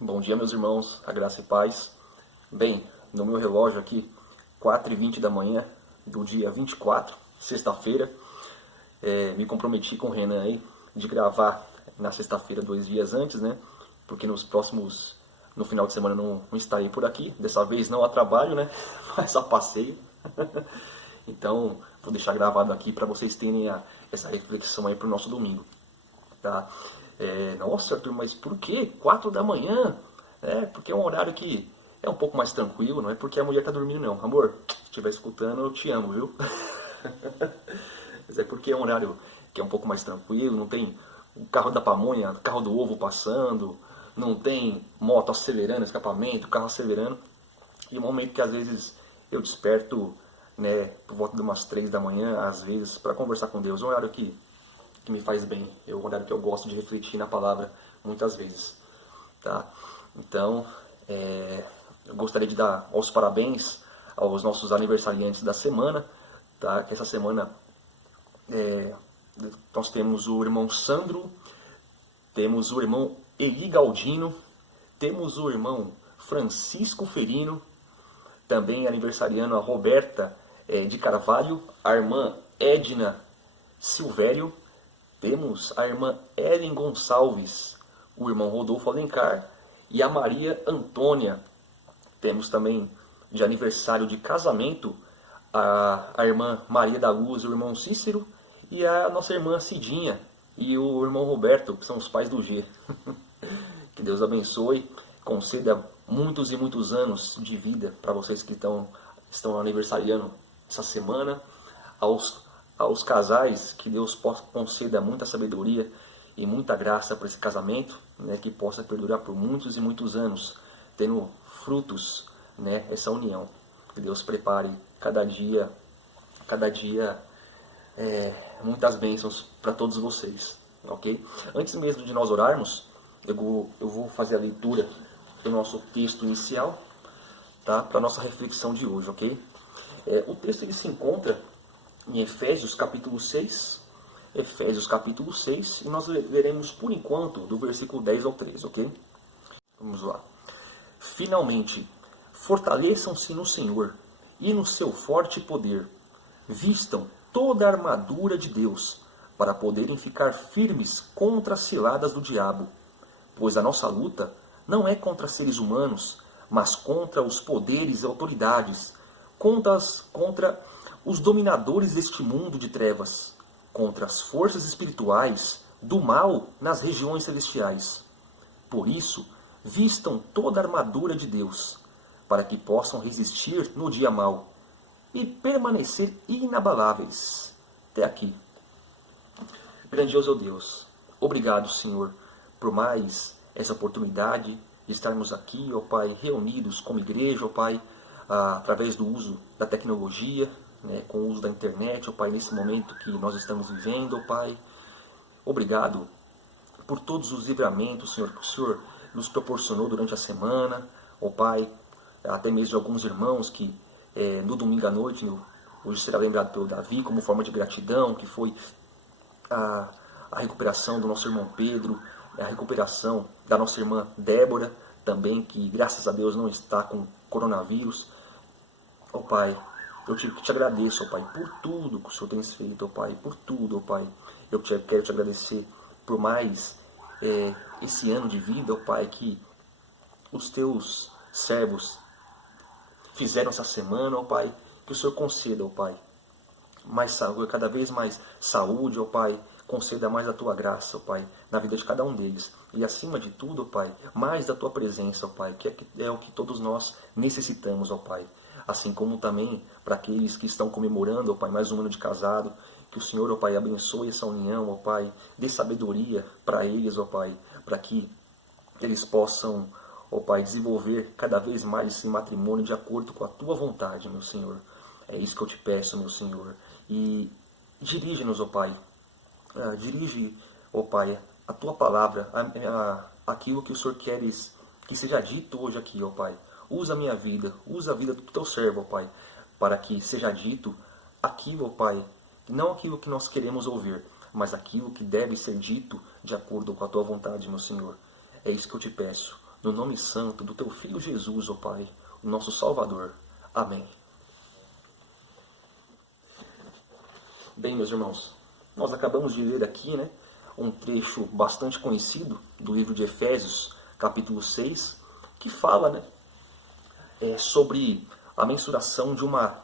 Bom dia, meus irmãos, a graça e paz. Bem, no meu relógio aqui, 4h20 da manhã do dia 24, sexta-feira, me comprometi com o Renan aí de gravar na sexta-feira 2 dias antes, né? Porque no final de semana não estarei por aqui. Dessa vez não a trabalho, né? Mas a passeio. Então, vou deixar gravado aqui para vocês terem essa reflexão aí para o nosso domingo. Tá? Nossa, Arthur, mas por que 4 da manhã? Porque é um horário que é um pouco mais tranquilo, não é porque a mulher tá dormindo não. Amor, se estiver escutando, eu te amo, viu? Mas é porque é um horário que é um pouco mais tranquilo, não tem o carro da pamonha, o carro do ovo passando, não tem moto acelerando, escapamento, carro acelerando. E um momento que às vezes eu desperto, né, por volta de umas 3 da manhã, às vezes, para conversar com Deus. É um horário que me faz bem, é um horário que eu gosto de refletir na palavra muitas vezes. Tá? Então, eu gostaria de dar os parabéns aos nossos aniversariantes da semana. Tá? Que essa semana nós temos o irmão Sandro, temos o irmão Eli Galdino, temos o irmão Francisco Ferino, também aniversariando a Roberta de Carvalho, a irmã Edna Silvério, temos a irmã Ellen Gonçalves, o irmão Rodolfo Alencar e a Maria Antônia. Temos também de aniversário de casamento a irmã Maria da Luz, o irmão Cícero e a nossa irmã Cidinha e o irmão Roberto, que são os pais do G. Que Deus abençoe, conceda muitos e muitos anos de vida para vocês que estão aniversariando essa semana. Aos casais, que Deus conceda muita sabedoria e muita graça para esse casamento, né, que possa perdurar por muitos e muitos anos, tendo frutos, né, essa união. Que Deus prepare cada dia muitas bênçãos para todos vocês, ok? Antes mesmo de nós orarmos, eu vou fazer a leitura do nosso texto inicial, tá, para a nossa reflexão de hoje, ok? O texto ele se encontra em Efésios capítulo 6, e nós veremos por enquanto do versículo 10 ao 13, ok? Vamos lá. Finalmente, fortaleçam-se no Senhor e no seu forte poder. Vistam toda a armadura de Deus, para poderem ficar firmes contra as ciladas do diabo. Pois a nossa luta não é contra seres humanos, mas contra os poderes e autoridades, contra os dominadores deste mundo de trevas, contra as forças espirituais do mal nas regiões celestiais. Por isso, vistam toda a armadura de Deus, para que possam resistir no dia mau e permanecer inabaláveis. Até aqui. Grandioso Deus, obrigado, Senhor, por mais essa oportunidade de estarmos aqui, ó Pai, reunidos como igreja, ó Pai, através do uso da tecnologia, né, com o uso da internet, ó Pai, nesse momento que nós estamos vivendo, ó Pai. Obrigado por todos os livramentos, Senhor, que o Senhor nos proporcionou durante a semana, ó Pai, até mesmo de alguns irmãos que no domingo à noite, hoje será lembrado pelo Davi, como forma de gratidão, que foi a recuperação do nosso irmão Pedro, a recuperação da nossa irmã Débora, também, que graças a Deus não está com coronavírus. Ó Pai, eu te agradeço, ó Pai, por tudo que o Senhor tem feito, ó Pai, por tudo, ó Pai. Quero te agradecer por mais esse ano de vida, ó Pai, que os teus servos fizeram essa semana, ó Pai, que o Senhor conceda, ó Pai, mais saúde, cada vez mais saúde, ó Pai, conceda mais a Tua graça, ó Pai, na vida de cada um deles. E acima de tudo, ó Pai, mais da Tua presença, ó Pai, que é o que todos nós necessitamos, ó Pai. Assim como também para aqueles que estão comemorando, ó Pai, mais um ano de casado, que o Senhor, ó Pai, abençoe essa união, ó Pai, dê sabedoria para eles, ó Pai, para que eles possam, ó Pai, desenvolver cada vez mais esse matrimônio de acordo com a Tua vontade, meu Senhor. É isso que eu te peço, meu Senhor. E dirige-nos, ó Pai. Dirige, ó Pai, a Tua palavra, aquilo que o Senhor queres que seja dito hoje aqui, ó Pai. Usa a minha vida, usa a vida do Teu servo, ó Pai, para que seja dito aquilo, ó Pai, não aquilo que nós queremos ouvir, mas aquilo que deve ser dito de acordo com a Tua vontade, meu Senhor. É isso que eu te peço, no nome santo do Teu Filho Jesus, ó Pai, o nosso Salvador. Amém. Bem, meus irmãos, nós acabamos de ler aqui, né, um trecho bastante conhecido do livro de Efésios, capítulo 6, que fala, né, sobre a mensuração de uma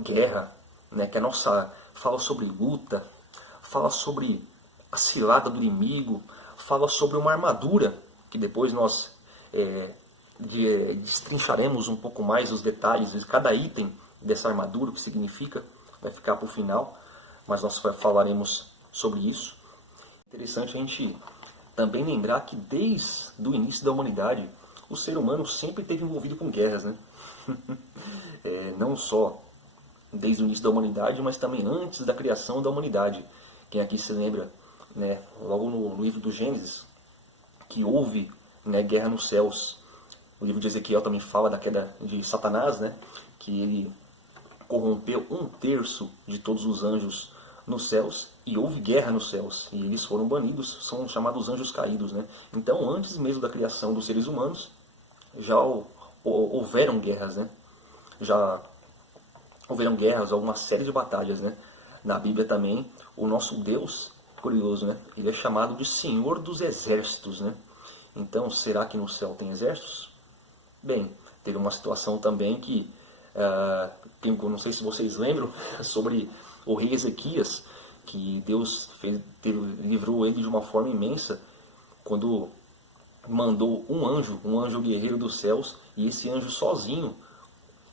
guerra, né, que fala sobre luta, fala sobre a cilada do inimigo, fala sobre uma armadura, que depois nós destrincharemos um pouco mais os detalhes de cada item dessa armadura, o que significa, vai ficar para o final, mas nós falaremos sobre isso. Interessante a gente também lembrar que desde o início da humanidade, o ser humano sempre esteve envolvido com guerras, né? Não só desde o início da humanidade, mas também antes da criação da humanidade. Quem aqui se lembra, né, logo no livro do Gênesis, que houve, né, guerra nos céus. O livro de Ezequiel também fala da queda de Satanás, né, que ele corrompeu 1/3 de todos os anjos nos céus, e houve guerra nos céus, e eles foram banidos, são chamados anjos caídos, né? Então, antes mesmo da criação dos seres humanos, já houveram guerras, né? Já houveram guerras, alguma série de batalhas, né? Na Bíblia também, o nosso Deus, curioso, né? Ele é chamado de Senhor dos Exércitos, né? Então, será que no céu tem exércitos? Bem, teve uma situação também que, não sei se vocês lembram, sobre o rei Ezequias, que Deus livrou ele de uma forma imensa, quando mandou um anjo guerreiro dos céus, e esse anjo sozinho,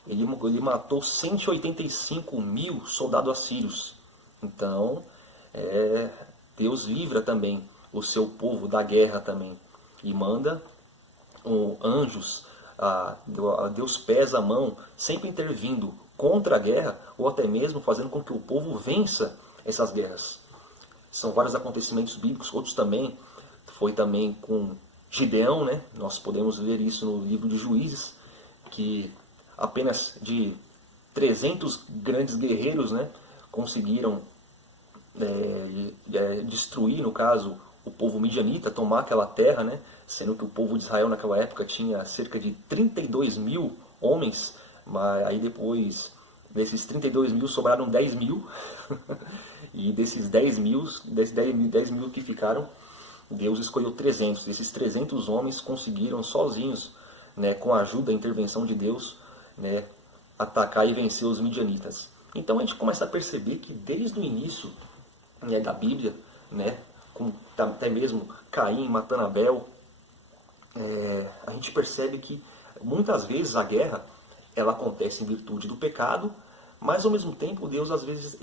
ele matou 185.000 soldados assírios. Então, Deus livra também o seu povo da guerra também, e manda anjos, Deus pesa a mão, sempre intervindo contra a guerra, ou até mesmo fazendo com que o povo vença essas guerras. São vários acontecimentos bíblicos, outros também, foi também com Gideão, né? Nós podemos ver isso no livro de Juízes, que apenas de 300 grandes guerreiros, né, conseguiram destruir, no caso, o povo midianita, tomar aquela terra, né, sendo que o povo de Israel naquela época tinha cerca de 32.000 homens, mas aí depois desses 32.000 sobraram 10.000, e desses 10.000 que ficaram, Deus escolheu 300. Esses 300 homens conseguiram sozinhos, né, com a ajuda, a intervenção de Deus, né, atacar e vencer os midianitas. Então a gente começa a perceber que desde o início, né, da Bíblia, né, com até mesmo Caim matando Abel, a gente percebe que muitas vezes a guerra ela acontece em virtude do pecado, mas ao mesmo tempo Deus às vezes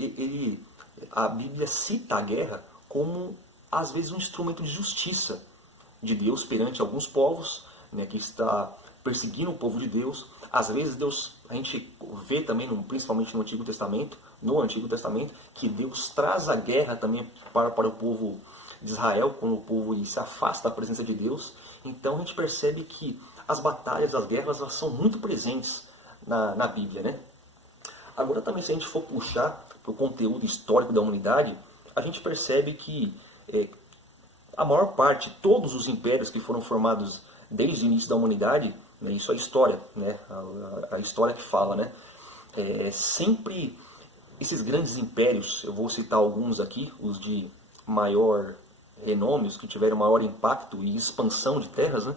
a Bíblia cita a guerra como às vezes um instrumento de justiça de Deus perante alguns povos, né, que está perseguindo o povo de Deus. Às vezes Deus, a gente vê também, principalmente no Antigo Testamento, que Deus traz a guerra também para o povo de Israel, quando o povo se afasta da presença de Deus. Então a gente percebe que as batalhas, as guerras, elas são muito presentes na Bíblia, né? Agora também, se a gente for puxar para o conteúdo histórico da humanidade, a gente percebe que a maior parte, todos os impérios que foram formados desde o início da humanidade, né, isso é história, né, a história que fala, né, sempre esses grandes impérios, eu vou citar alguns aqui, os de maior renome, os que tiveram maior impacto e expansão de terras, né,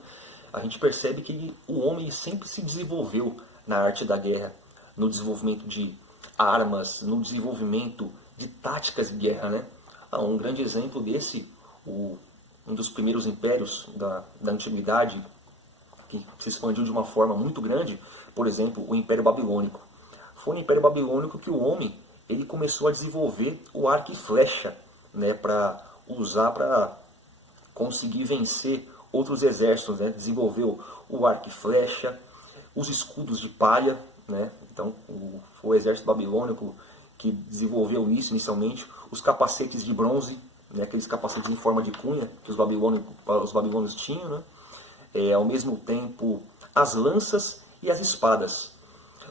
a gente percebe que o homem sempre se desenvolveu na arte da guerra, no desenvolvimento de armas, no desenvolvimento de táticas de guerra, né. Um grande exemplo desse, um dos primeiros impérios da antiguidade, que se expandiu de uma forma muito grande, por exemplo, o Império Babilônico. Foi no Império Babilônico que o homem ele começou a desenvolver o arco e flecha, né, para usar para conseguir vencer outros exércitos, né? Desenvolveu o arco e flecha, os escudos de palha, né? Então, foi o exército babilônico que desenvolveu isso inicialmente, os capacetes de bronze, né? Aqueles capacetes em forma de cunha que os babilônios tinham, né? Ao mesmo tempo, as lanças e as espadas.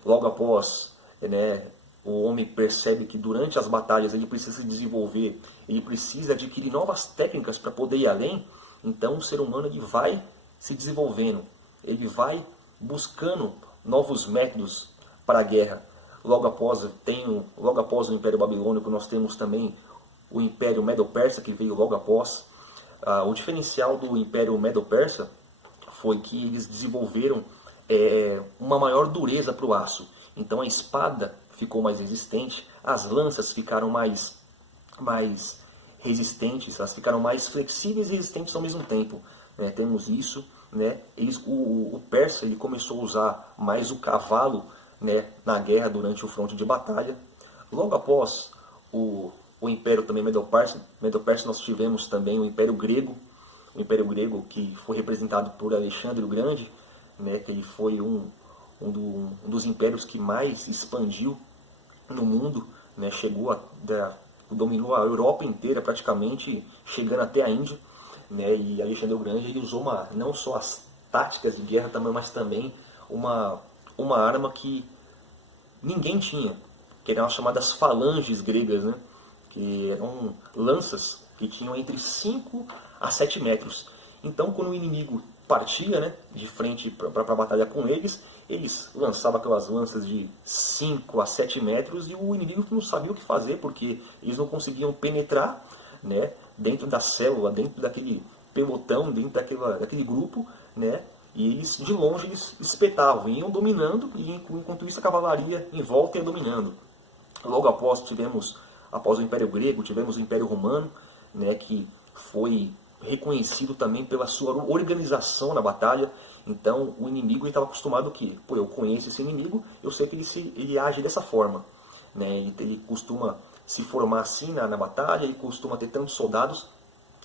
Logo após, né, o homem percebe que durante as batalhas ele precisa se desenvolver, ele precisa adquirir novas técnicas para poder ir além. Então o ser humano ele vai se desenvolvendo, ele vai buscando novos métodos para a guerra. Logo após o Império Babilônico, nós temos também o Império Medo-Persa, que veio logo após. O diferencial do Império Medo-Persa foi que eles desenvolveram uma maior dureza para o aço. Então a espada ficou mais resistente, as lanças ficaram mais resistentes, elas ficaram mais flexíveis e resistentes ao mesmo tempo. Temos isso. O persa ele começou a usar mais o cavalo, na guerra durante o fronte de batalha. Logo após o Império também Medo-Persa, nós tivemos também o Império Grego, que foi representado por Alexandre o Grande, que ele foi um dos impérios que mais expandiu no mundo, dominou a Europa inteira praticamente, chegando até a Índia. E Alexandre o Grande ele usou não só as táticas de guerra, mas também uma arma que ninguém tinha, que eram as chamadas falanges gregas, que eram lanças que tinham entre 5 a 7 metros. Então, quando o inimigo partia de frente para a batalha com eles lançavam aquelas lanças de 5 a 7 metros e o inimigo não sabia o que fazer, porque eles não conseguiam penetrar dentro da célula, dentro daquele pelotão, dentro daquele grupo, e eles de longe eles espetavam, iam dominando, e enquanto isso a cavalaria em volta ia dominando. Logo após o Império Grego, tivemos o Império Romano, que foi reconhecido também pela sua organização na batalha. Então o inimigo estava acostumado que, eu conheço esse inimigo, eu sei que ele age dessa forma. Ele costuma se formar assim na batalha, ele costuma ter tantos soldados.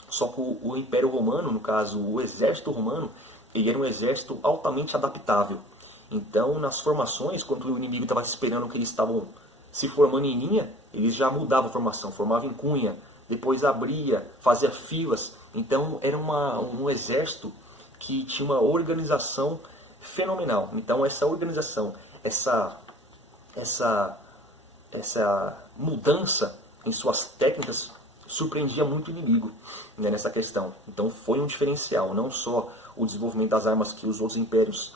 Só que o Império Romano, no caso o exército romano, ele era um exército altamente adaptável. Então nas formações, quando o inimigo estava esperando que eles estavam se formando em linha, eles já mudavam a formação, formavam em cunha, depois abria, fazia filas. Então era um exército que tinha uma organização fenomenal. Então essa organização, essa mudança em suas técnicas surpreendia muito o inimigo nessa questão. Então foi um diferencial, não só o desenvolvimento das armas que os outros impérios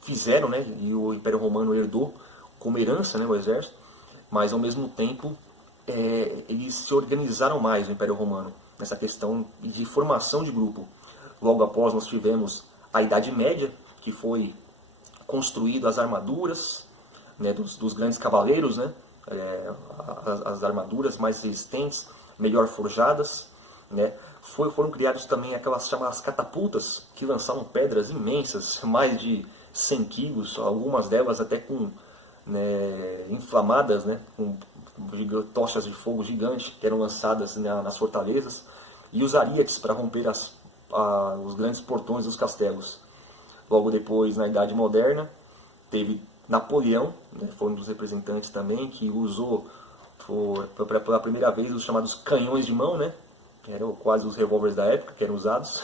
fizeram, e o Império Romano herdou como herança o exército, mas ao mesmo tempo eles se organizaram mais, o Império Romano, nessa questão de formação de grupo. Logo após nós tivemos a Idade Média, que foi construído as armaduras dos grandes cavaleiros, as armaduras mais resistentes, melhor forjadas. Foram criados também aquelas chamadas catapultas, que lançavam pedras imensas, mais de 100 quilos, algumas delas até com inflamadas, com tochas de fogo gigantes que eram lançadas nas fortalezas, e os ariete para romper os grandes portões dos castelos. Logo depois, na Idade Moderna, teve Napoleão, foi um dos representantes também, que usou pela primeira vez os chamados canhões de mão, que eram quase os revólveres da época que eram usados.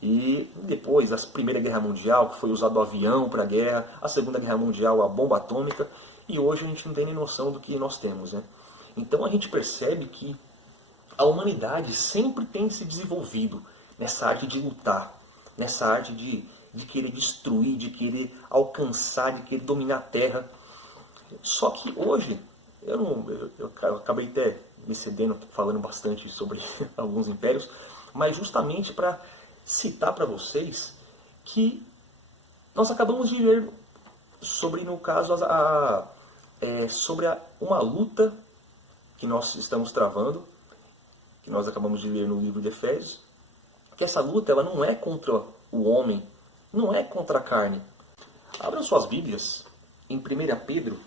E depois a Primeira Guerra Mundial, que foi usado o avião para a guerra, a Segunda Guerra Mundial, a bomba atômica, e hoje a gente não tem nem noção do que nós temos. Então a gente percebe que a humanidade sempre tem se desenvolvido nessa arte de lutar, nessa arte de querer destruir, de querer alcançar, de querer dominar a Terra. Só que hoje, eu acabei até me cedendo, falando bastante sobre alguns impérios, mas justamente para citar para vocês que nós acabamos de ler sobre, no caso, sobre uma luta que nós estamos travando, que nós acabamos de ler no livro de Efésios, que essa luta ela não é contra o homem, não é contra a carne. Abram suas Bíblias em 1 Pedro,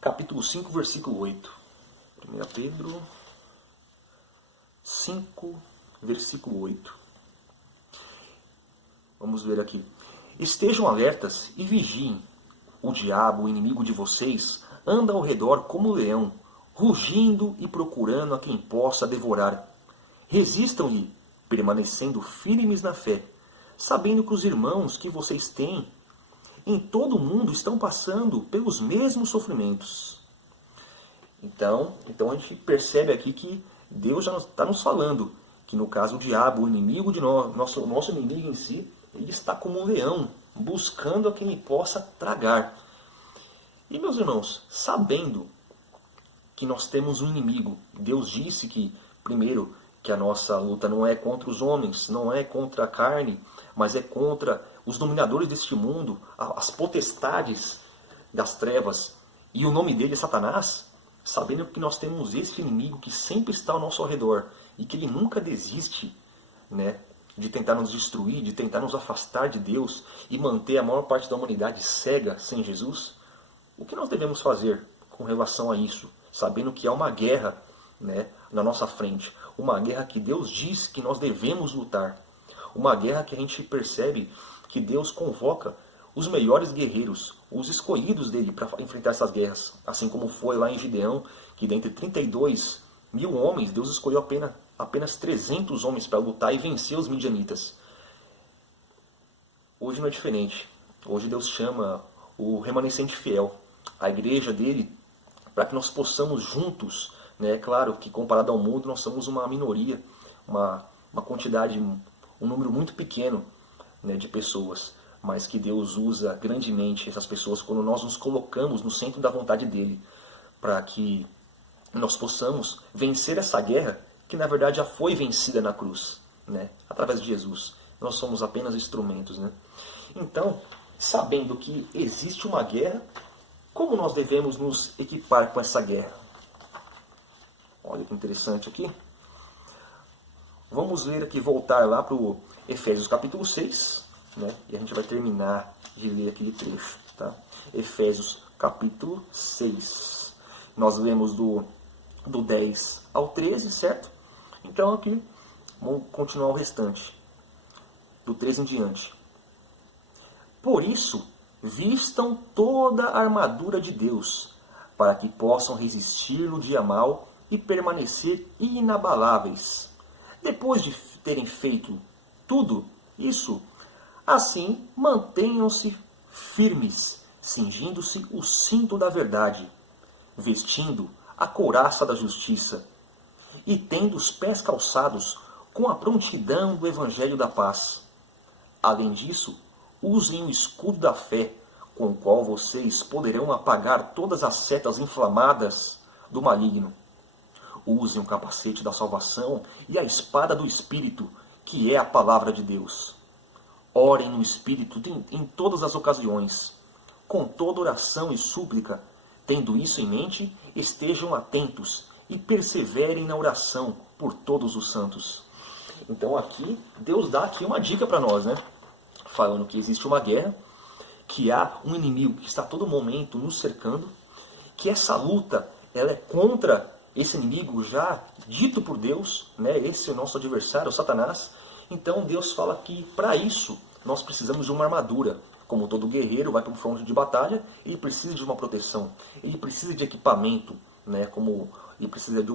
capítulo 5, versículo 8. 1 Pedro 5, versículo 8. Vamos ver aqui. Estejam alertas e vigiem. O diabo, o inimigo de vocês, anda ao redor como leão, rugindo e procurando a quem possa devorar. Resistam-lhe, permanecendo firmes na fé, sabendo que os irmãos que vocês têm em todo o mundo estão passando pelos mesmos sofrimentos. Então a gente percebe aqui que Deus já está nos falando que no caso o diabo, o inimigo de nós, nosso inimigo em si, ele está como um leão, buscando a quem ele possa tragar. E meus irmãos, sabendo que nós temos um inimigo, Deus disse que, primeiro, que a nossa luta não é contra os homens, não é contra a carne, mas é contra os dominadores deste mundo, as potestades das trevas, e o nome dele é Satanás, sabendo que nós temos este inimigo que sempre está ao nosso redor, e que ele nunca desiste, né, de tentar nos destruir, de tentar nos afastar de Deus e manter a maior parte da humanidade cega sem Jesus, o que nós devemos fazer com relação a isso? Sabendo que há uma guerra, né, na nossa frente, uma guerra que Deus diz que nós devemos lutar, uma guerra que a gente percebe que Deus convoca os melhores guerreiros, os escolhidos dele para enfrentar essas guerras, assim como foi lá em Gideão, que dentre 32 mil homens, Deus escolheu apenas 300 homens para lutar e vencer os midianitas. Hoje não é diferente. Hoje Deus chama o remanescente fiel, a igreja dele, para que nós possamos juntos, né, claro que comparado ao mundo nós somos uma minoria, uma quantidade, um número muito pequeno, né, de pessoas, mas que Deus usa grandemente essas pessoas quando nós nos colocamos no centro da vontade dele, para que nós possamos vencer essa guerra que na verdade já foi vencida na cruz, né, através de Jesus. Nós somos apenas instrumentos, né? Então, sabendo que existe uma guerra, como nós devemos nos equipar com essa guerra? Olha que interessante aqui. Vamos ler aqui, voltar lá para o Efésios capítulo 6, né? E a gente vai terminar de ler aquele trecho, tá? Efésios capítulo 6. Nós lemos do 10 ao 13, certo? Então aqui, vamos continuar o restante, do 13 em diante. Por isso, vistam toda a armadura de Deus, para que possam resistir no dia mau e permanecer inabaláveis. Depois de terem feito tudo isso, assim mantenham-se firmes, cingindo-se o cinto da verdade, vestindo a couraça da justiça e tendo os pés calçados com a prontidão do evangelho da paz. Além disso, usem o escudo da fé, com o qual vocês poderão apagar todas as setas inflamadas do maligno. Usem o capacete da salvação e a espada do Espírito, que é a palavra de Deus. Orem no Espírito em todas as ocasiões, com toda oração e súplica. Tendo isso em mente, estejam atentos e perseverem na oração por todos os santos. Então aqui, Deus dá aqui uma dica para nós, né? Falando que existe uma guerra, que há um inimigo que está a todo momento nos cercando, que essa luta ela é contra esse inimigo já dito por Deus, né? Esse é o nosso adversário, o Satanás. Então Deus fala que para isso nós precisamos de uma armadura. Como todo guerreiro vai para um fronte de batalha, ele precisa de uma proteção, ele precisa de equipamento, né? Como ele precisa de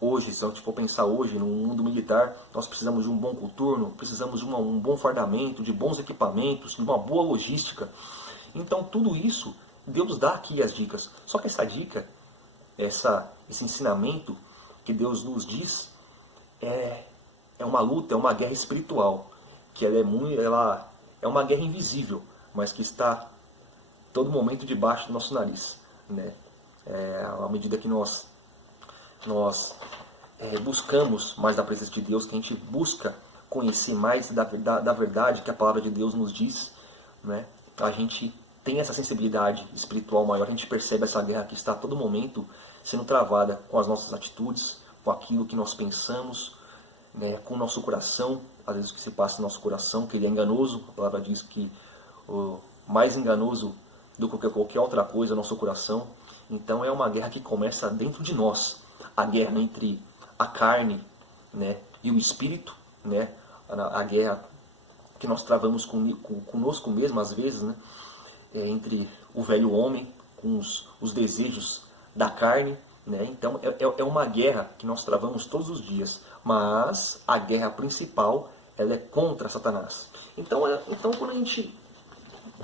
hoje, se a gente for pensar hoje no mundo militar, nós precisamos de um bom coturno, precisamos de um bom fardamento, de bons equipamentos, de uma boa logística. Então tudo isso, Deus dá aqui as dicas. Só que essa dica, esse ensinamento que Deus nos diz, é uma luta, é uma guerra espiritual, que ela é uma guerra invisível, mas que está todo momento debaixo do nosso nariz, né? À medida que nós buscamos mais da presença de Deus, que a gente busca conhecer mais da verdade que a palavra de Deus nos diz, né? A gente tem essa sensibilidade espiritual maior, a gente percebe essa guerra que está a todo momento sendo travada com as nossas atitudes, com aquilo que nós pensamos, né? Com o nosso coração, às vezes o que se passa no nosso coração, que ele é enganoso. A palavra diz que o mais enganoso do que qualquer outra coisa é o nosso coração. Então é uma guerra que começa dentro de nós, a guerra entre a carne, né, e o espírito, né, a guerra que nós travamos conosco mesmo às vezes, né, entre o velho homem com os desejos da carne, né. Então é uma guerra que nós travamos todos os dias, mas a guerra principal ela é contra Satanás. Então quando a gente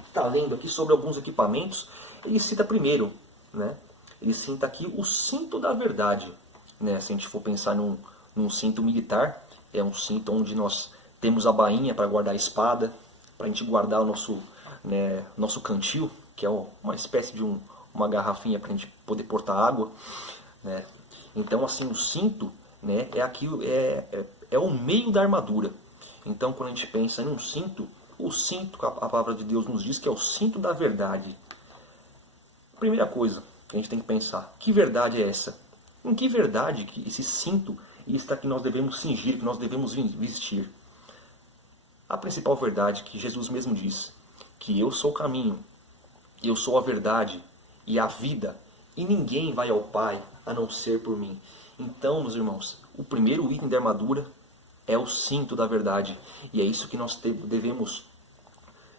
está lendo aqui sobre alguns equipamentos, ele cita primeiro, né, ele cita aqui o cinto da verdade, né, se a gente for pensar num num cinto militar, é um cinto onde nós temos a bainha para guardar a espada, para a gente guardar o nosso cantil, que é uma espécie de uma garrafinha para a gente poder portar água, né? Então, assim, o cinto, né, é o meio da armadura. Então, quando a gente pensa em um cinto, o cinto, a palavra de Deus nos diz que é o cinto da verdade. Primeira coisa que a gente tem que pensar, que verdade é essa? Em que verdade que esse cinto está que nós devemos cingir, que nós devemos vestir? A principal verdade que Jesus mesmo diz, que eu sou o caminho, eu sou a verdade e a vida, e ninguém vai ao Pai a não ser por mim. Então, meus irmãos, o primeiro item da armadura é o cinto da verdade, e é isso que nós devemos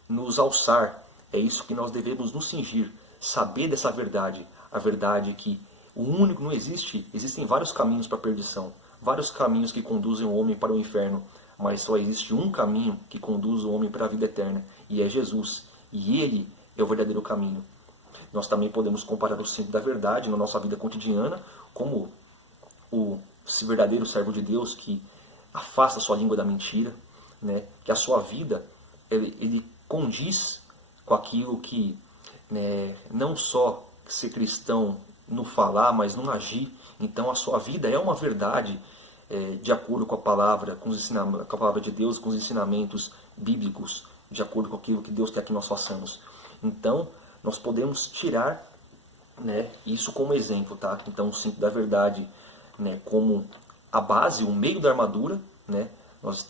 nos alçar, é isso que nós devemos nos cingir, saber dessa verdade, a verdade que o único não existe, existem vários caminhos para a perdição, vários caminhos que conduzem o homem para o inferno, mas só existe um caminho que conduz o homem para a vida eterna, e é Jesus, e Ele é o verdadeiro caminho. Nós também podemos comparar o cinto da verdade na nossa vida cotidiana, como o verdadeiro servo de Deus que afasta a sua língua da mentira, né? Que a sua vida ele condiz com aquilo que, né, não só ser cristão no falar, mas no agir. Então a sua vida é uma verdade de acordo com a palavra, com a palavra de Deus, com os ensinamentos bíblicos, de acordo com aquilo que Deus quer que nós façamos. Então nós podemos tirar, né, isso como exemplo, tá? Então o cinto da verdade, né, como a base, o meio da armadura, né? Nós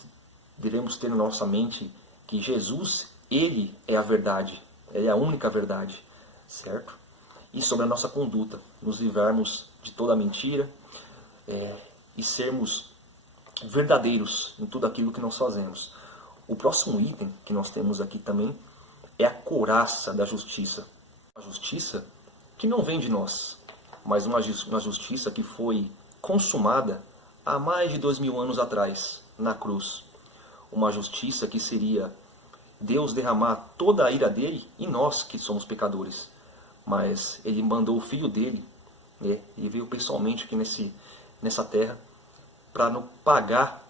devemos ter na nossa mente que Jesus, Ele é a verdade, Ele é a única verdade, certo? E sobre a nossa conduta, nos livrarmos de toda mentira e sermos verdadeiros em tudo aquilo que nós fazemos. O próximo item que nós temos aqui também é a couraça da justiça. A justiça que não vem de nós, mas uma justiça que foi consumada há mais de 2000 anos atrás, na cruz. Uma justiça que seria Deus derramar toda a ira dele em nós que somos pecadores. Mas Ele mandou o Filho dele, né? Ele veio pessoalmente aqui nessa terra para pagar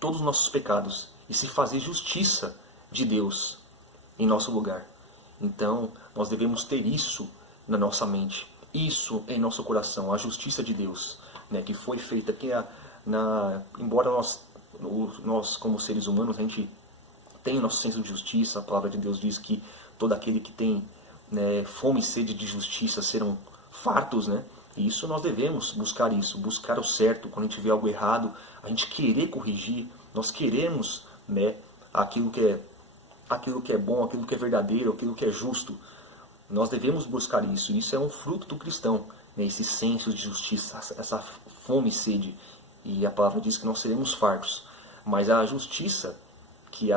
todos os nossos pecados e se fazer justiça de Deus em nosso lugar. Então, nós devemos ter isso na nossa mente, isso em nosso coração, a justiça de Deus, né, que foi feita aqui embora nós como seres humanos, a gente tem o nosso senso de justiça, a palavra de Deus diz que todo aquele que tem, né, fome e sede de justiça serão fartos, né? E isso nós devemos buscar isso, buscar o certo. Quando a gente vê algo errado, a gente querer corrigir, nós queremos, né, aquilo que é bom, aquilo que é verdadeiro, aquilo que é justo. Nós devemos buscar isso. Isso é um fruto do cristão, né? Esse senso de justiça, essa fome e sede. E a palavra diz que nós seremos fartos. Mas a justiça que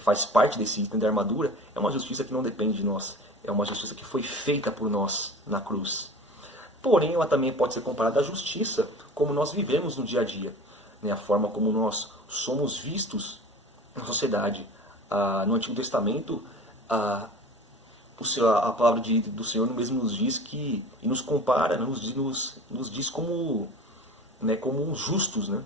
faz parte desse item da armadura é uma justiça que não depende de nós. É uma justiça que foi feita por nós na cruz. Porém, ela também pode ser comparada à justiça como nós vivemos no dia a dia, né? A forma como nós somos vistos na sociedade. No Antigo Testamento, a palavra do Senhor mesmo nos diz que, e nos compara, nos diz como, né, como justos, né?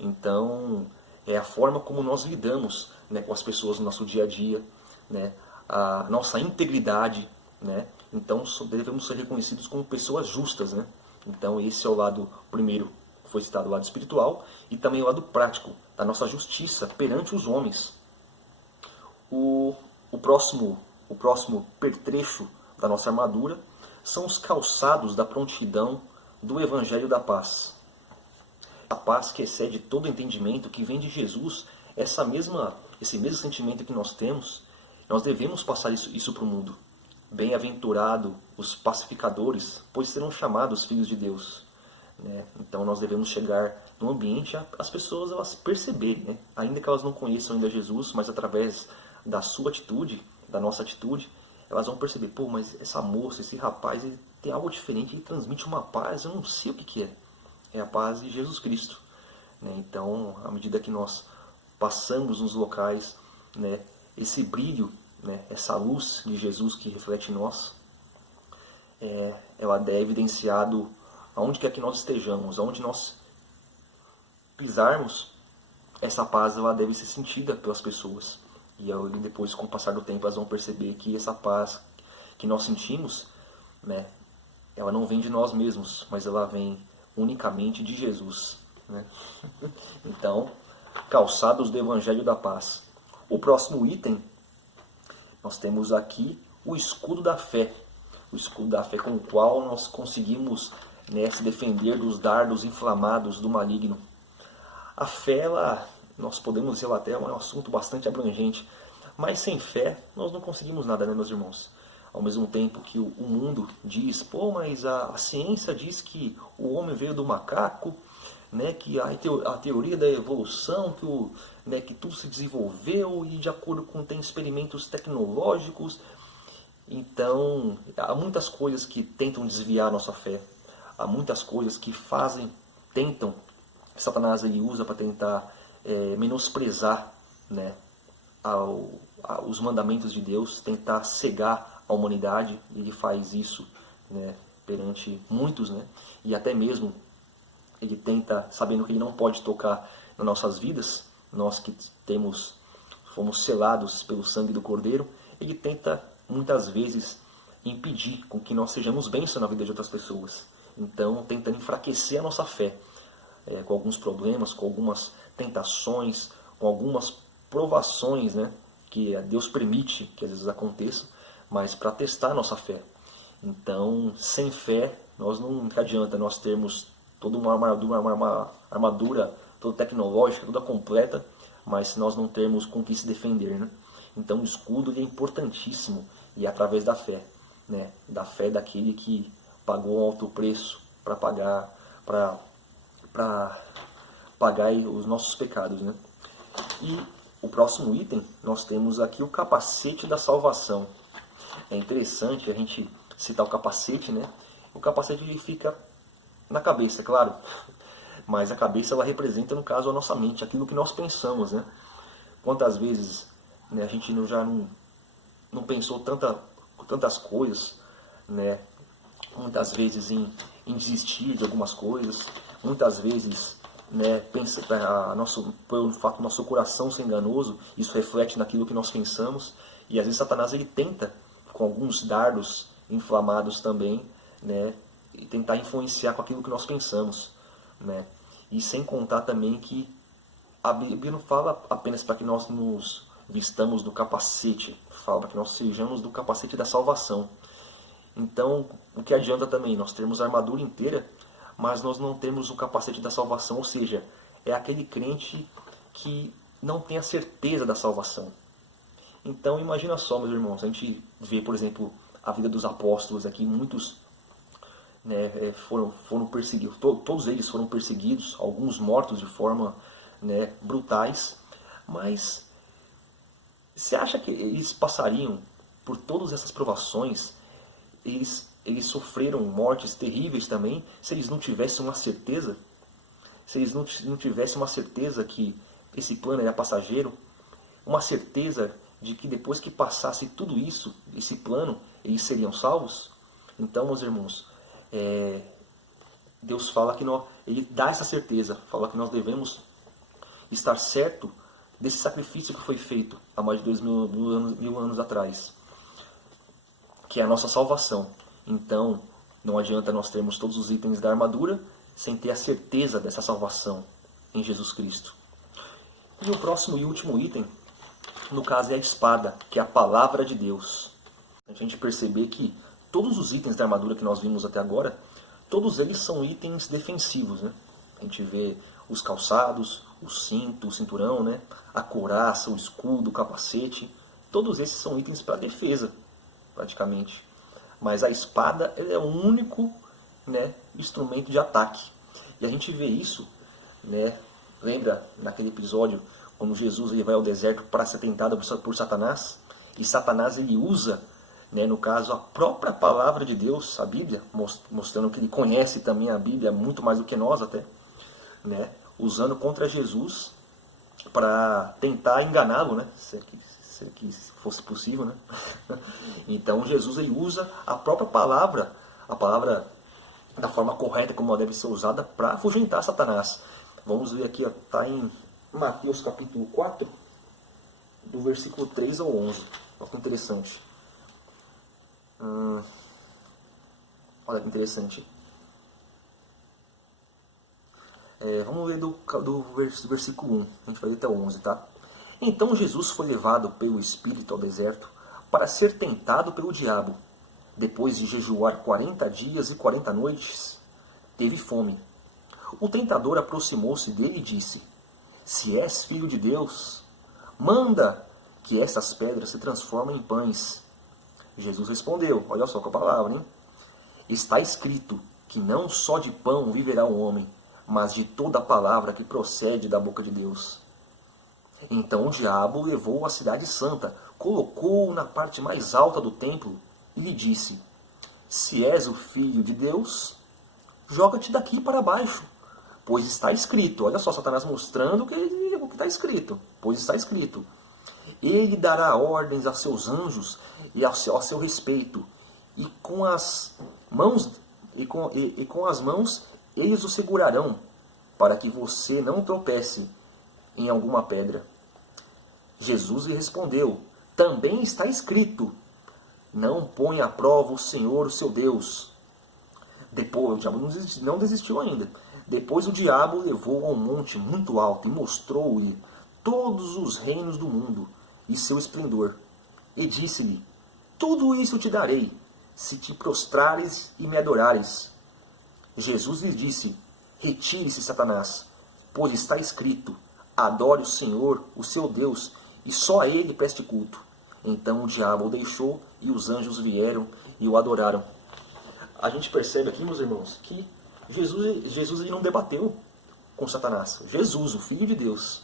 Então, é a forma como nós lidamos, né, com as pessoas no nosso dia a dia, né? A nossa integridade, né? Então, devemos ser reconhecidos como pessoas justas, né? Então, esse é o lado primeiro, foi citado o lado espiritual, e também o lado prático, da nossa justiça perante os homens. O próximo pertrecho da nossa armadura são os calçados da prontidão do Evangelho da Paz. A paz que excede todo entendimento, que vem de Jesus, esse mesmo sentimento que nós temos, nós devemos passar isso para o mundo. Bem-aventurado os pacificadores, pois serão chamados filhos de Deus, né? Então nós devemos chegar no ambiente as pessoas elas perceberem, né? Ainda que elas não conheçam ainda Jesus, mas através da sua atitude, da nossa atitude, elas vão perceber, pô, mas essa moça, esse rapaz, ele tem algo diferente, ele transmite uma paz, eu não sei o que é. É a paz de Jesus Cristo, né? Então, à medida que nós passamos nos locais, né, esse brilho, né, essa luz de Jesus que reflete em nós, ela é evidenciado aonde quer que nós estejamos, aonde nós pisarmos, essa paz ela deve ser sentida pelas pessoas. E depois, com o passar do tempo, elas vão perceber que essa paz que nós sentimos, né, ela não vem de nós mesmos, mas ela vem unicamente de Jesus, né? Então, calçados do Evangelho da Paz. O próximo item, nós temos aqui o escudo da fé. O escudo da fé com o qual nós conseguimos, né, se defender dos dardos inflamados do maligno. A fé, nós podemos relatar, é um assunto bastante abrangente, mas sem fé nós não conseguimos nada, né, meus irmãos? Ao mesmo tempo que o mundo diz, pô, mas a ciência diz que o homem veio do macaco, né, que a teoria da evolução, que tudo se desenvolveu e de acordo com tem experimentos tecnológicos. Então, há muitas coisas que tentam desviar a nossa fé. Há muitas coisas que tentam, Satanás ele usa para tentar menosprezar, né, os mandamentos de Deus, tentar cegar a humanidade. Ele faz isso, né, perante muitos, né, e até mesmo ele tenta, sabendo que ele não pode tocar nas nossas vidas, nós que fomos selados pelo sangue do Cordeiro, ele tenta muitas vezes impedir com que nós sejamos bênção na vida de outras pessoas. Então, tentando enfraquecer a nossa fé, com alguns problemas, com algumas tentações, com algumas provações, né, que Deus permite que às vezes aconteçam, mas para testar a nossa fé. Então, sem fé, não adianta nós termos toda uma armadura toda tecnológica, toda completa, mas se nós não termos com que se defender, né? Então o escudo é importantíssimo, e é através da fé, né? Da fé daquele que pagou um alto preço para pagar os nossos pecados, né? E o próximo item, nós temos aqui o capacete da salvação. É interessante a gente citar o capacete, né? O capacete ele fica na cabeça, é claro, mas a cabeça ela representa, no caso, a nossa mente, aquilo que nós pensamos, né? Quantas vezes, né, a gente já não pensou tantas coisas, né? Muitas vezes em desistir de algumas coisas, muitas vezes, né, pelo fato do nosso coração ser enganoso, isso reflete naquilo que nós pensamos, e às vezes Satanás ele tenta, com alguns dardos inflamados também, né, e tentar influenciar com aquilo que nós pensamos, né? E sem contar também que a Bíblia não fala apenas para que nós nos vistamos do capacete, fala para que nós sejamos do capacete da salvação. Então, o que adianta também nós termos a armadura inteira, mas nós não temos o capacete da salvação, ou seja, é aquele crente que não tem a certeza da salvação. Então, imagina só, meus irmãos, a gente vê, por exemplo, a vida dos apóstolos aqui, muitos, né, foram perseguidos, todos eles foram perseguidos, alguns mortos de forma, né, brutais, mas você acha que eles passariam por todas essas provações, eles sofreram mortes terríveis também, se eles não tivessem uma certeza, se eles não tivessem uma certeza que esse plano era passageiro, uma certeza de que depois que passasse tudo isso, esse plano, eles seriam salvos? Então, meus irmãos, Deus fala que Ele dá essa certeza, fala que nós devemos estar certo desse sacrifício que foi feito há mais de 2000 anos atrás, que é a nossa salvação. Então, não adianta nós termos todos os itens da armadura sem ter a certeza dessa salvação em Jesus Cristo. E o próximo e último item, no caso, é a espada, que é a palavra de Deus. A gente perceber que todos os itens da armadura que nós vimos até agora, todos eles são itens defensivos, né? A gente vê os calçados, o cinto, o cinturão, né? A couraça, o escudo, o capacete. Todos esses são itens para defesa, praticamente. Mas a espada é o único, né, instrumento de ataque. E a gente vê isso, né? Lembra naquele episódio quando Jesus ele vai ao deserto para ser tentado por Satanás? E Satanás ele usa, né, no caso, a própria palavra de Deus, a Bíblia, mostrando que ele conhece também a Bíblia muito mais do que nós até, né, usando contra Jesus para tentar enganá-lo, né, se fosse possível, né? Então Jesus ele usa a própria palavra, a palavra da forma correta como ela deve ser usada para afugentar Satanás. Vamos ver aqui, está em Mateus capítulo 4, do versículo 3 ao 11. Olha que interessante. Olha que interessante. Vamos ler do versículo 1. A gente vai ler até o 11, tá? Então Jesus foi levado pelo Espírito ao deserto para ser tentado pelo diabo. Depois de jejuar 40 dias e 40 noites, teve fome. O tentador aproximou-se dele e disse: Se és filho de Deus, manda que essas pedras se transformem em pães. Jesus respondeu, olha só com a palavra, hein? Está escrito que não só de pão viverá o homem, mas de toda a palavra que procede da boca de Deus. Então o diabo levou-o à cidade santa, colocou-o na parte mais alta do templo e lhe disse: Se és o filho de Deus, joga-te daqui para baixo, pois está escrito. Olha só, Satanás mostrando o que está escrito. Pois está escrito: Ele dará ordens a seus anjos e ao seu respeito, e com as mãos eles o segurarão, para que você não tropece em alguma pedra. Jesus lhe respondeu: Também está escrito: Não ponha à prova o Senhor, o seu Deus. Depois, o diabo não desistiu ainda. Depois o diabo levou a um monte muito alto e mostrou-lhe todos os reinos do mundo e seu esplendor. E disse-lhe: Tudo isso te darei, se te prostrares e me adorares. Jesus lhe disse: Retire-se, Satanás, pois está escrito: Adore o Senhor, o seu Deus, e só a ele preste culto. Então o diabo o deixou e os anjos vieram e o adoraram. A gente percebe aqui, meus irmãos, que Jesus ele não debateu com Satanás. Jesus, o Filho de Deus,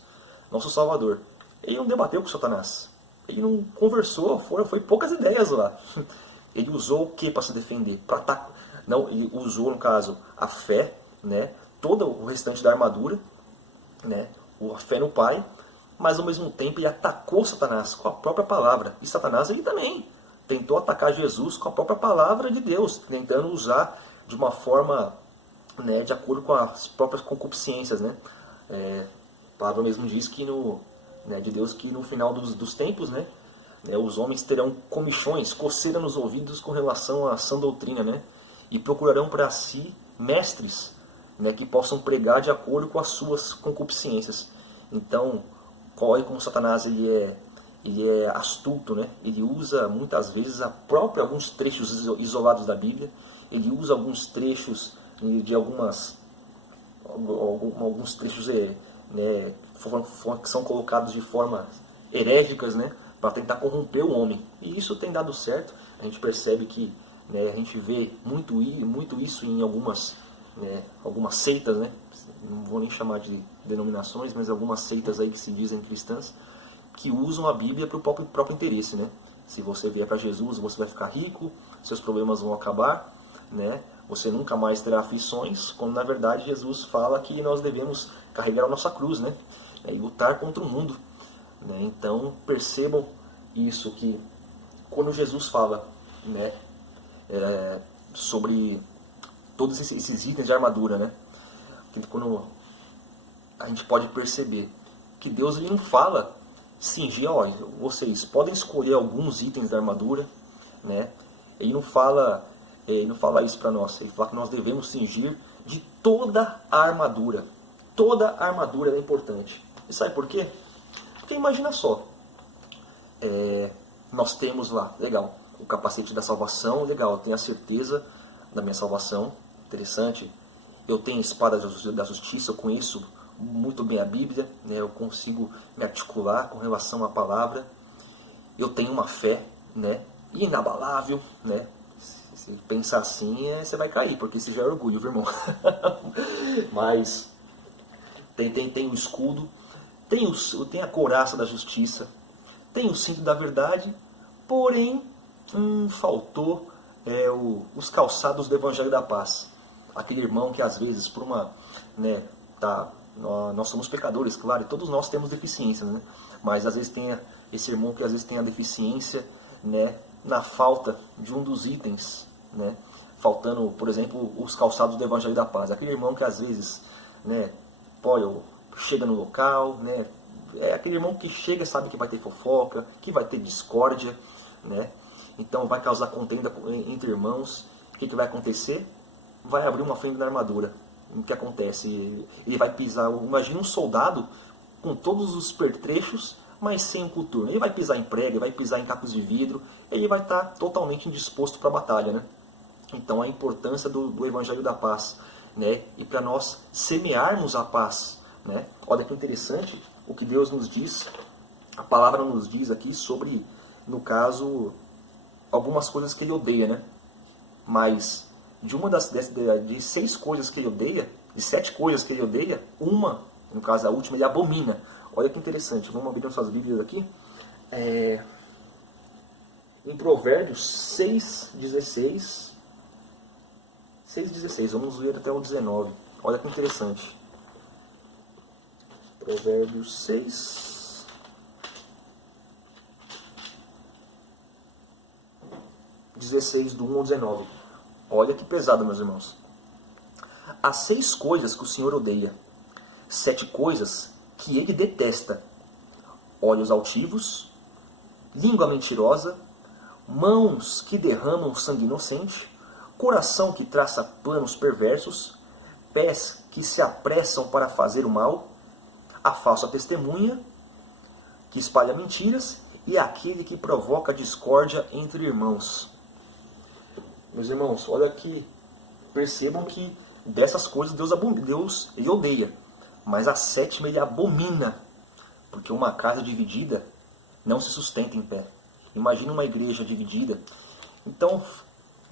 nosso Salvador, ele não debateu com Satanás. Ele não conversou, foi poucas ideias lá. Ele usou o que para se defender? Não, ele usou, no caso, a fé, né? Todo o restante da armadura, né? A fé no Pai, mas ao mesmo tempo ele atacou Satanás com a própria palavra. E Satanás ele também tentou atacar Jesus com a própria palavra de Deus, tentando usar de uma forma, né, de acordo com as próprias concupiscências, né? A palavra mesmo diz que de Deus que no final dos tempos, né, os homens terão comichões, coceira nos ouvidos com relação à sã doutrina, né? E procurarão para si mestres, né, que possam pregar de acordo com as suas concupiscências. Então, olha como Satanás ele é astuto, né? Ele usa muitas vezes alguns trechos isolados da Bíblia, ele usa alguns trechos de alguns trechos né, que são colocados de forma herégicas, né, para tentar corromper o homem. E isso tem dado certo. A gente percebe que, né, a gente vê muito isso em algumas seitas, né? Não vou nem chamar de denominações, mas algumas seitas aí que se dizem cristãs, que usam a Bíblia para o próprio interesse, né? Se você vier para Jesus, você vai ficar rico, seus problemas vão acabar, né? Você nunca mais terá aflições, quando na verdade Jesus fala que nós devemos carregar a nossa cruz, né? E lutar contra o mundo, né? Então percebam isso, que quando Jesus fala, né, sobre todos esses itens de armadura, né? Que quando a gente pode perceber que Deus ele não fala cingir, ó, vocês podem escolher alguns itens da armadura, né? Ele não fala isso para nós. Ele fala que nós devemos cingir de toda a armadura. Toda a armadura é importante. E sabe por quê? Porque imagina só, nós temos lá, legal, o capacete da salvação, legal, eu tenho a certeza da minha salvação, interessante. Eu tenho a espada da justiça, eu conheço muito bem a Bíblia, né? Eu consigo me articular com relação à palavra. Eu tenho uma fé, né, inabalável, né? Se pensar assim, você vai cair, porque isso já é orgulho, viu, irmão? Mas tem o escudo, tem a couraça da justiça, tem o cinto da verdade, porém faltou os calçados do Evangelho da Paz. Aquele irmão que às vezes por uma, né, nós somos pecadores, claro, e todos nós temos deficiências, né? Mas às vezes tem esse irmão que às vezes tem a deficiência, né, na falta de um dos itens, né, faltando, por exemplo, os calçados do Evangelho da Paz. Aquele irmão que às vezes, né, chega no local, né, é aquele irmão que chega e sabe que vai ter fofoca, que vai ter discórdia, né, então vai causar contenda entre irmãos. O que vai acontecer? Vai abrir uma fenda na armadura. O que acontece? Ele vai pisar, imagina um soldado com todos os pertrechos, mas sem um coturno. Ele vai pisar em prega, vai pisar em capos de vidro, ele vai estar totalmente indisposto para a batalha, né? Então a importância do Evangelho da Paz, né? E para nós semearmos a paz, né? Olha que interessante o que Deus nos diz, a palavra nos diz aqui sobre, no caso, algumas coisas que Ele odeia, né? Mas de 6 coisas que Ele odeia, de 7 coisas que Ele odeia, uma, no caso a última, Ele abomina. Olha que interessante, vamos abrir nossas Bíblias aqui. Em Provérbios 6,16, vamos ler até o 19. Olha que interessante. Provérbios 6, 16, do 1 ao 19. Olha que pesado, meus irmãos. Há 6 coisas que o Senhor odeia, 7 coisas que Ele detesta: olhos altivos, língua mentirosa, mãos que derramam sangue inocente, coração que traça planos perversos, pés que se apressam para fazer o mal, a falsa testemunha, que espalha mentiras, e aquele que provoca discórdia entre irmãos. Meus irmãos, olha aqui, percebam que dessas coisas Deus ele odeia, mas a 7ª Ele abomina, porque uma casa dividida não se sustenta em pé. Imagina uma igreja dividida. Então,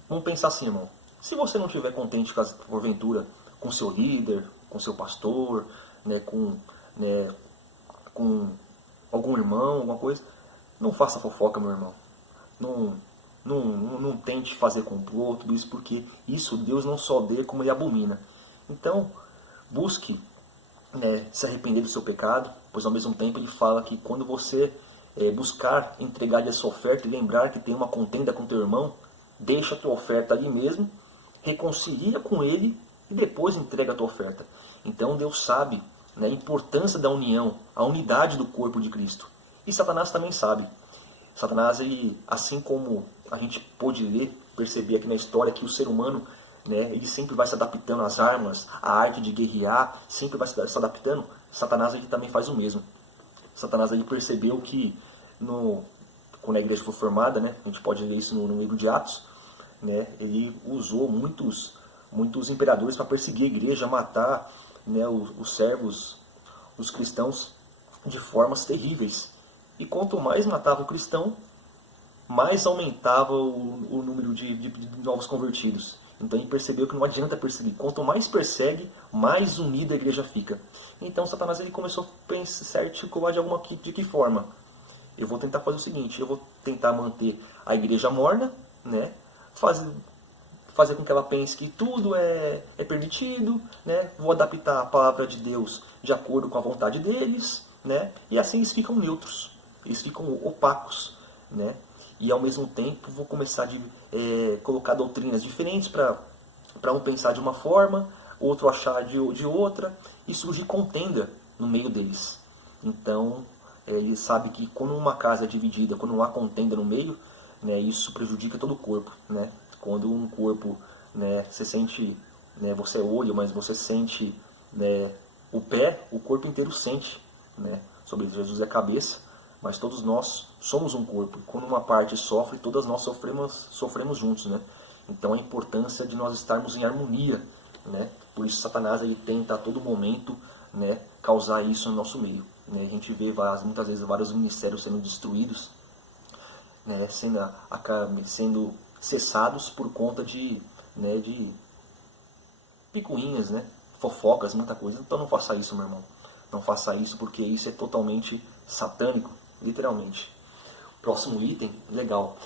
vamos pensar assim, irmão. Se você não estiver contente, porventura, com seu líder, com seu pastor, né, com algum irmão, alguma coisa, não faça fofoca, meu irmão. Não tente fazer complô, tudo isso, porque isso Deus não só odeia, como Ele abomina. Então, busque, né, se arrepender do seu pecado, pois ao mesmo tempo Ele fala que quando você buscar entregar-lhe a sua oferta e lembrar que tem uma contenda com teu irmão, deixa a tua oferta ali mesmo, reconcilia com ele e depois entrega a tua oferta. Então Deus sabe, né, a importância da união, a unidade do corpo de Cristo. E Satanás também sabe. Satanás, ele, assim como a gente pôde ler, perceber aqui na história que o ser humano, né, ele sempre vai se adaptando às armas, à arte de guerrear, sempre vai se adaptando. Satanás, ele também faz o mesmo. Satanás, ele percebeu que quando a igreja foi formada, né, a gente pode ler isso no livro de Atos, né, ele usou muitos imperadores para perseguir a igreja, matar, né, os servos, os cristãos, de formas terríveis. E quanto mais matava o cristão, mais aumentava o número de novos convertidos. Então ele percebeu que não adianta perseguir. Quanto mais persegue, mais unida a igreja fica. Então Satanás ele começou a pensar, articular de que forma? Eu vou tentar fazer o seguinte, eu vou tentar manter a igreja morna, né? Fazer com que ela pense que tudo é permitido, né? Vou adaptar a palavra de Deus de acordo com a vontade deles, né? E assim eles ficam neutros, eles ficam opacos, né? E ao mesmo tempo vou começar a colocar doutrinas diferentes para um pensar de uma forma, outro achar de outra, e surge contenda no meio deles. Então ele sabe que quando uma casa é dividida, quando não há contenda no meio, né, isso prejudica todo o corpo, né? Quando um corpo, né, você sente, né, você é olho, mas você sente, né, o pé, o corpo inteiro sente, né? Sobre Jesus é a cabeça, mas todos nós somos um corpo. E quando uma parte sofre, todas nós sofremos juntos, né? Então a importância de nós estarmos em harmonia, né? Por isso Satanás ele tenta a todo momento, né, causar isso no nosso meio, né? A gente vê muitas vezes vários ministérios sendo destruídos, né, sendo cessados por conta de picuinhas, né, fofocas, muita coisa. Então não faça isso, meu irmão. Não faça isso, porque isso é totalmente satânico, literalmente. Próximo item, legal.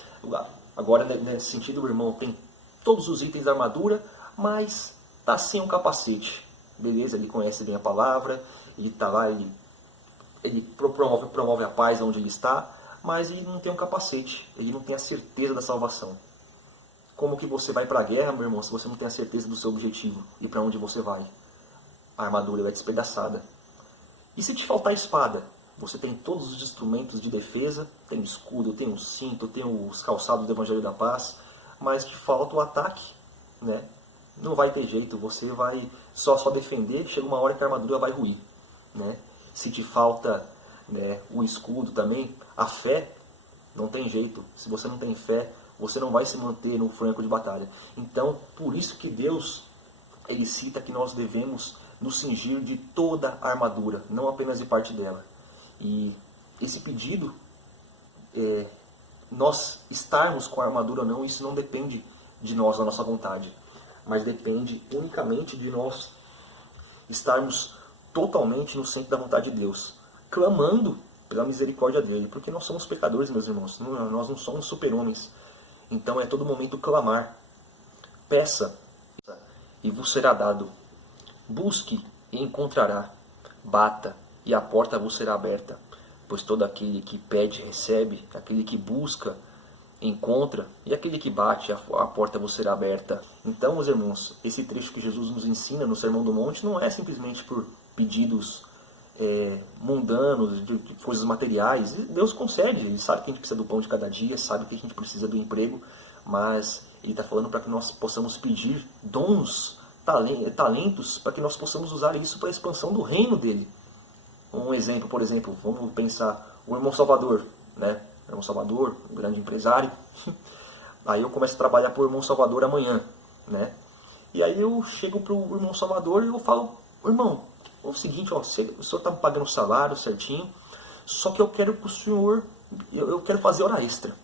Agora, nesse sentido, o irmão tem todos os itens da armadura, mas está sem um capacete. Beleza, ele conhece bem a palavra, ele está lá, ele promove a paz onde ele está, mas ele não tem um capacete, ele não tem a certeza da salvação. Como que você vai para a guerra, meu irmão, se você não tem a certeza do seu objetivo e para onde você vai? A armadura é despedaçada. E se te faltar espada? Você tem todos os instrumentos de defesa, tem o escudo, tem o cinto, tem os calçados do Evangelho da Paz, mas te falta o ataque, né? Não vai ter jeito, você vai só defender, chega uma hora que a armadura vai ruir, né? Se te falta, né, o escudo também, a fé, não tem jeito. Se você não tem fé, você não vai se manter no franco de batalha. Então, por isso que Deus, ele cita que nós devemos nos cingir de toda a armadura, não apenas de parte dela. E esse pedido, nós estarmos com a armadura ou não, isso não depende de nós, da nossa vontade, mas depende unicamente de nós estarmos totalmente no centro da vontade de Deus, clamando pela misericórdia dele, porque nós somos pecadores, meus irmãos, nós não somos super-homens. Então é todo momento clamar. Peça e vos será dado. Busque e encontrará. Bata e a porta vos será aberta. Pois todo aquele que pede recebe, aquele que busca encontra, e aquele que bate a porta vos será aberta. Então, meus irmãos, esse trecho que Jesus nos ensina no Sermão do Monte não é simplesmente por pedidos mundanos, de coisas materiais. Deus concede, Ele sabe que a gente precisa do pão de cada dia, sabe que a gente precisa do emprego, mas Ele está falando para que nós possamos pedir dons, talentos, para que nós possamos usar isso para a expansão do reino dele. Um exemplo, por exemplo, vamos pensar o irmão Salvador, né? O irmão Salvador, um grande empresário. Aí eu começo a trabalhar para o irmão Salvador amanhã, né? E aí eu chego para o irmão Salvador e eu falo: irmão, é o seguinte, ó, o senhor está me pagando o salário certinho, só que eu quero que o senhor, eu quero fazer hora extra.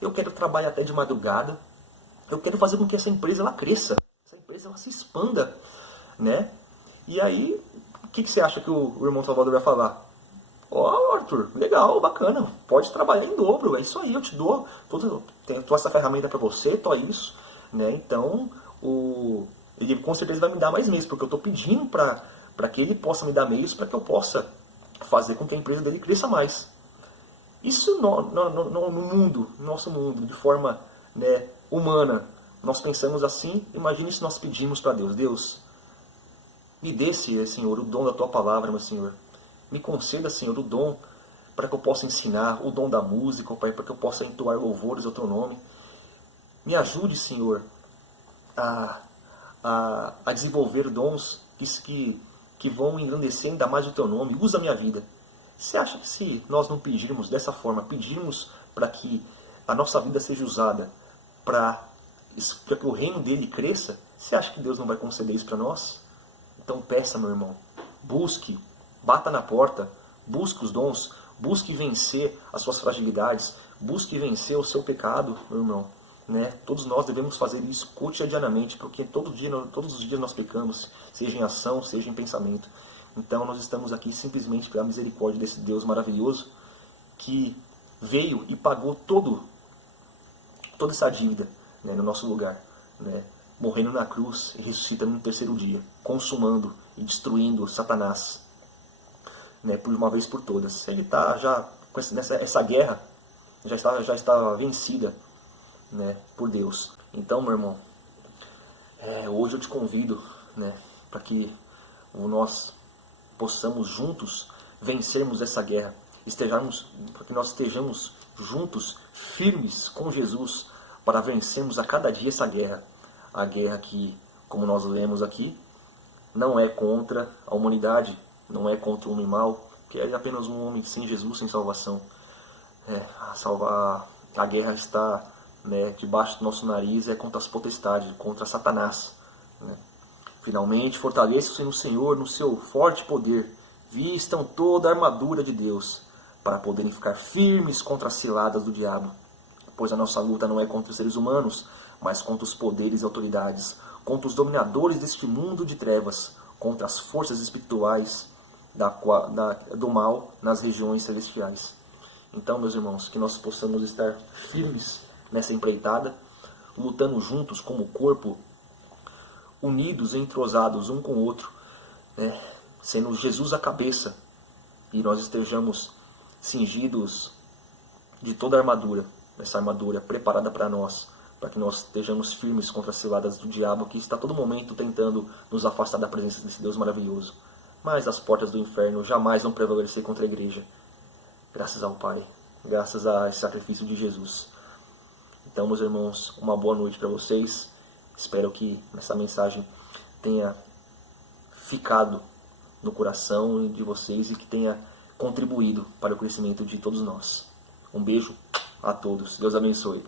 Eu quero trabalhar até de madrugada. Eu quero fazer com que essa empresa ela cresça, essa empresa ela se expanda, né? E aí, o que você acha que o irmão Salvador vai falar? Ó, Arthur, legal, bacana, pode trabalhar em dobro, é isso aí, eu te dou toda essa ferramenta para você, isso, né? Então, ele com certeza vai me dar mais meios, porque eu estou pedindo para que ele possa me dar meios para que eu possa fazer com que a empresa dele cresça mais. Isso no mundo, no nosso mundo, de forma, né, humana, nós pensamos assim. Imagine se nós pedimos para Deus: Deus, me dê, Senhor, o dom da Tua palavra, meu Senhor. Me conceda, Senhor, o dom para que eu possa ensinar, o dom da música, Pai, para que eu possa entoar louvores ao Teu nome. Me ajude, Senhor, a desenvolver dons que vão engrandecer ainda mais o Teu nome. Usa a minha vida. Você acha que se nós não pedirmos dessa forma, pedirmos para que a nossa vida seja usada para que o reino dele cresça, você acha que Deus não vai conceder isso para nós? Então peça, meu irmão, busque, bata na porta, busque os dons, busque vencer as suas fragilidades, busque vencer o seu pecado, meu irmão. Né? Todos nós devemos fazer isso cotidianamente, porque todos os dias nós pecamos, seja em ação, seja em pensamento. Então nós estamos aqui simplesmente pela misericórdia desse Deus maravilhoso que veio e pagou toda essa dívida, né, no nosso lugar, né, morrendo na cruz e ressuscitando no terceiro dia, consumando e destruindo Satanás, né, por uma vez por todas. Ele está já com essa guerra já está vencida, né, por Deus. Então, meu irmão, hoje eu te convido, né, para que nós possamos juntos vencermos essa guerra, para que nós estejamos juntos, firmes com Jesus, para vencermos a cada dia essa guerra. A guerra que, como nós lemos aqui, não é contra a humanidade, não é contra o homem mau, que é apenas um homem sem Jesus, sem salvação. A guerra está, né, debaixo do nosso nariz, é contra as potestades, contra Satanás, né? Finalmente, fortaleçam-se no Senhor, no seu forte poder. Vistam toda a armadura de Deus, para poderem ficar firmes contra as ciladas do diabo. Pois a nossa luta não é contra os seres humanos, mas contra os poderes e autoridades, contra os dominadores deste mundo de trevas, contra as forças espirituais do mal nas regiões celestiais. Então, meus irmãos, que nós possamos estar firmes nessa empreitada, lutando juntos como corpo, unidos e entrosados um com o outro, né? Sendo Jesus a cabeça, e nós estejamos cingidos de toda a armadura, essa armadura preparada para nós, para que nós estejamos firmes contra as ciladas do diabo, que está a todo momento tentando nos afastar da presença desse Deus maravilhoso. Mas as portas do inferno jamais vão prevalecer contra a igreja, graças ao Pai, graças a esse sacrifício de Jesus. Então, meus irmãos, uma boa noite para vocês. Espero que essa mensagem tenha ficado no coração de vocês e que tenha contribuído para o crescimento de todos nós. Um beijo a todos. Deus abençoe.